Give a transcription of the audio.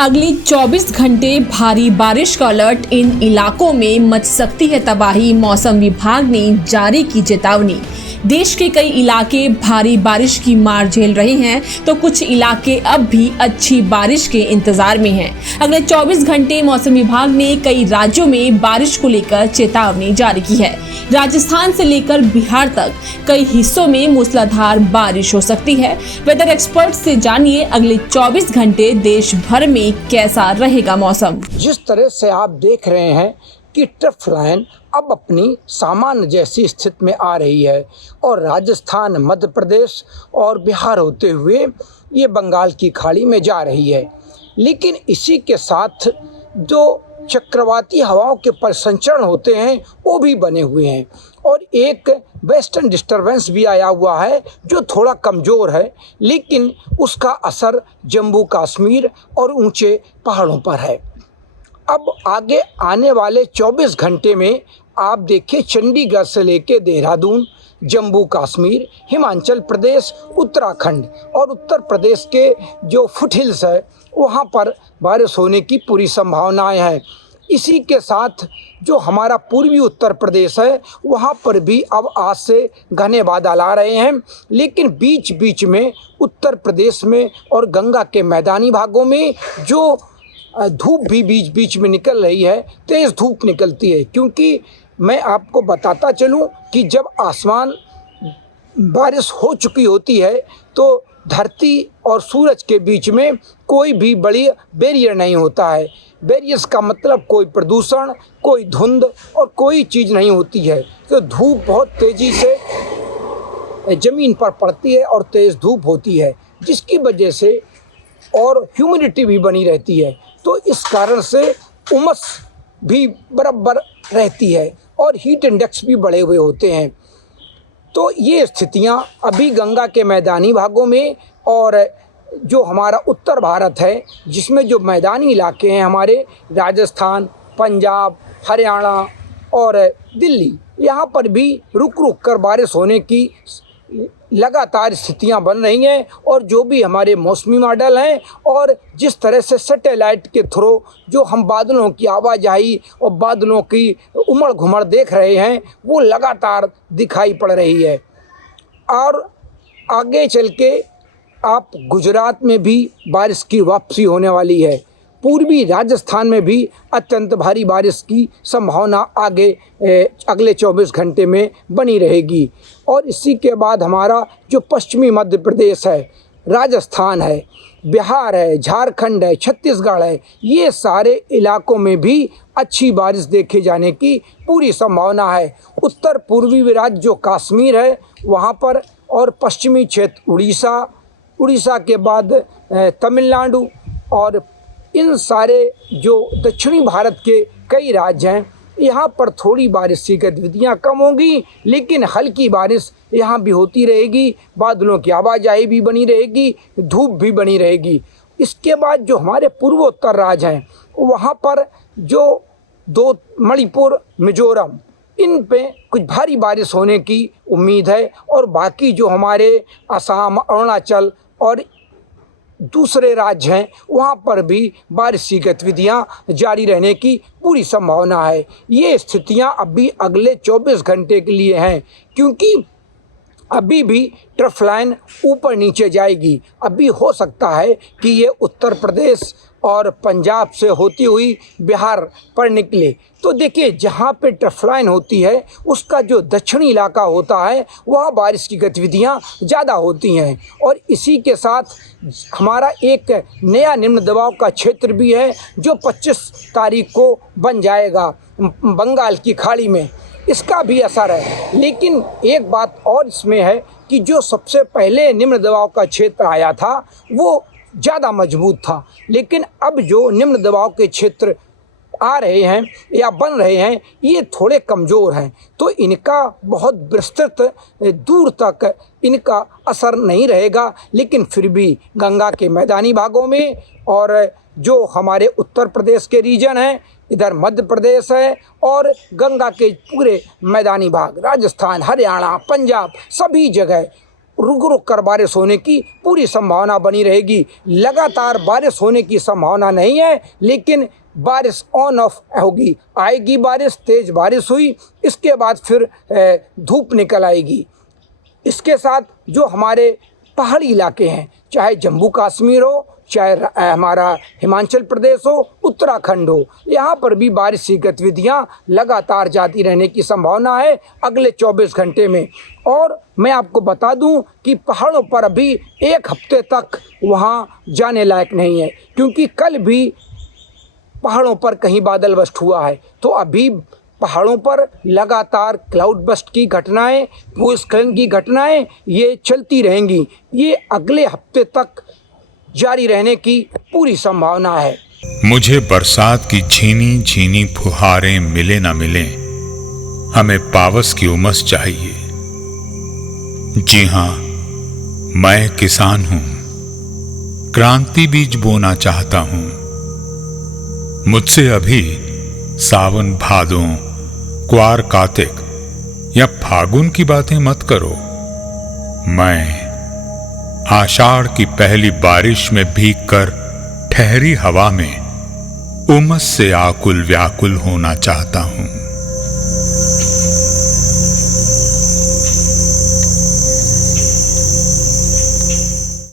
अगले 24 घंटे भारी बारिश का अलर्ट। इन इलाकों में मच सकती है तबाही। मौसम विभाग ने जारी की चेतावनी। देश के कई इलाके भारी बारिश की मार झेल रहे हैं, तो कुछ इलाके अब भी अच्छी बारिश के इंतजार में हैं। अगले 24 घंटे मौसम विभाग ने कई राज्यों में बारिश को लेकर चेतावनी जारी की है। राजस्थान से लेकर बिहार तक कई हिस्सों में मूसलाधार बारिश हो सकती है। वेदर एक्सपर्ट से जानिए अगले 24 घंटे देश भर में कैसा रहेगा मौसम। जिस तरह से आप देख रहे हैं कि ट्रफ लाइन अब अपनी सामान्य जैसी स्थिति में आ रही है और राजस्थान, मध्य प्रदेश और बिहार होते हुए ये बंगाल की खाड़ी में जा रही है। लेकिन इसी के साथ जो चक्रवाती हवाओं के परिसंचरण होते हैं वो भी बने हुए हैं और एक वेस्टर्न डिस्टर्बेंस भी आया हुआ है जो थोड़ा कमज़ोर है, लेकिन उसका असर जम्मू कश्मीर और ऊंचे पहाड़ों पर है। अब आगे आने वाले 24 घंटे में आप देखिए चंडीगढ़ से लेकर देहरादून, जम्मू कश्मीर, हिमाचल प्रदेश, उत्तराखंड और उत्तर प्रदेश के जो फुटहिल्स है वहाँ पर बारिश होने की पूरी संभावनाएं हैं। इसी के साथ जो हमारा पूर्वी उत्तर प्रदेश है वहाँ पर भी अब आज से घने बादल आ रहे हैं, लेकिन बीच बीच में उत्तर प्रदेश में और गंगा के मैदानी भागों में जो धूप भी बीच बीच में निकल रही है, तेज़ धूप निकलती है। क्योंकि मैं आपको बताता चलूं कि जब आसमान बारिश हो चुकी होती है तो धरती और सूरज के बीच में कोई भी बड़ी बैरियर नहीं होता है। बैरियर्स का मतलब कोई प्रदूषण, कोई धुंध और कोई चीज़ नहीं होती है। तो धूप बहुत तेज़ी से ज़मीन पर पड़ती है और तेज़ धूप होती है, जिसकी वजह से और ह्यूमिडिटी भी बनी रहती है। तो इस कारण से उमस भी बराबर रहती है और हीट इंडेक्स भी बढ़े हुए होते हैं। तो ये स्थितियां अभी गंगा के मैदानी भागों में और जो हमारा उत्तर भारत है जिसमें जो मैदानी इलाके हैं हमारे राजस्थान, पंजाब, हरियाणा और दिल्ली, यहाँ पर भी रुक रुक कर बारिश होने की लगातार स्थितियां बन रही हैं। और जो भी हमारे मौसमी मॉडल हैं और जिस तरह से सैटेलाइट के थ्रू जो हम बादलों की आवाजाही और बादलों की उमड़ घुमड़ देख रहे हैं वो लगातार दिखाई पड़ रही है। और आगे चल के आप गुजरात में भी बारिश की वापसी होने वाली है। पूर्वी राजस्थान में भी अत्यंत भारी बारिश की संभावना आगे अगले 24 घंटे में बनी रहेगी। और इसी के बाद हमारा जो पश्चिमी मध्य प्रदेश है, राजस्थान है, बिहार है, झारखंड है, छत्तीसगढ़ है, ये सारे इलाकों में भी अच्छी बारिश देखे जाने की पूरी संभावना है। उत्तर पूर्वी राज्य जो कश्मीर है वहाँ पर और पश्चिमी क्षेत्र उड़ीसा के बाद तमिलनाडु और इन सारे जो दक्षिणी भारत के कई राज्य हैं यहाँ पर थोड़ी बारिश की गतिविधियाँ कम होंगी, लेकिन हल्की बारिश यहाँ भी होती रहेगी। बादलों की आवाजाही भी बनी रहेगी, धूप भी बनी रहेगी। इसके बाद जो हमारे पूर्वोत्तर राज्य हैं वहाँ पर जो दो मणिपुर, मिजोरम, इन पे कुछ भारी बारिश होने की उम्मीद है। और बाकी जो हमारे असम, अरुणाचल और दूसरे राज्य हैं वहाँ पर भी बारिश की गतिविधियाँ जारी रहने की पूरी संभावना है। ये स्थितियाँ अभी अगले 24 घंटे के लिए हैं, क्योंकि अभी भी ट्रफ लाइन ऊपर नीचे जाएगी। अभी हो सकता है कि ये उत्तर प्रदेश और पंजाब से होती हुई बिहार पर निकले। तो देखिए जहाँ पे ट्रफ लाइन होती है उसका जो दक्षिणी इलाका होता है वहाँ बारिश की गतिविधियाँ ज़्यादा होती हैं। और इसी के साथ हमारा एक नया निम्न दबाव का क्षेत्र भी है जो 25 तारीख को बन जाएगा बंगाल की खाड़ी में, इसका भी असर है। लेकिन एक बात और इसमें है कि जो सबसे पहले निम्न दबाव का क्षेत्र आया था वो ज़्यादा मजबूत था, लेकिन अब जो निम्न दबाव के क्षेत्र आ रहे हैं या बन रहे हैं ये थोड़े कमज़ोर हैं। तो इनका बहुत विस्तृत दूर तक इनका असर नहीं रहेगा, लेकिन फिर भी गंगा के मैदानी भागों में और जो हमारे उत्तर प्रदेश के रीजन हैं, इधर मध्य प्रदेश है और गंगा के पूरे मैदानी भाग राजस्थान, हरियाणा, पंजाब, सभी जगह रुक रुक कर बारिश होने की पूरी संभावना बनी रहेगी। लगातार बारिश होने की संभावना नहीं है, लेकिन बारिश ऑन ऑफ होगी। आएगी बारिश, तेज़ बारिश हुई, इसके बाद फिर धूप निकल आएगी। इसके साथ जो हमारे पहाड़ी इलाके हैं, चाहे जम्मू कश्मीर हो, चाहे हमारा हिमाचल प्रदेश हो, उत्तराखंड हो, यहाँ पर भी बारिश की गतिविधियाँ लगातार जारी रहने की संभावना है अगले 24 घंटे में। और मैं आपको बता दूं कि पहाड़ों पर अभी एक हफ्ते तक वहाँ जाने लायक नहीं है, क्योंकि कल भी पहाड़ों पर कहीं बादल बस्ट हुआ है। तो अभी पहाड़ों पर लगातार क्लाउड बस्ट की घटनाएं, भूस्खलन की घटनाएं ये चलती रहेंगी। ये अगले हफ्ते तक जारी रहने की पूरी संभावना है। मुझे बरसात की झीनी झीनी फुहारें मिले ना मिले, हमें पावस की उमस चाहिए। जी हाँ, मैं किसान हूं, क्रांति बीज बोना चाहता हूं। मुझसे अभी सावन भादों, क्वार कार्तिक या फागुन की बातें मत करो। मैं आषाढ़ की पहली बारिश में भीगकर ठहरी हवा में उमस से आकुल व्याकुल होना चाहता हूं।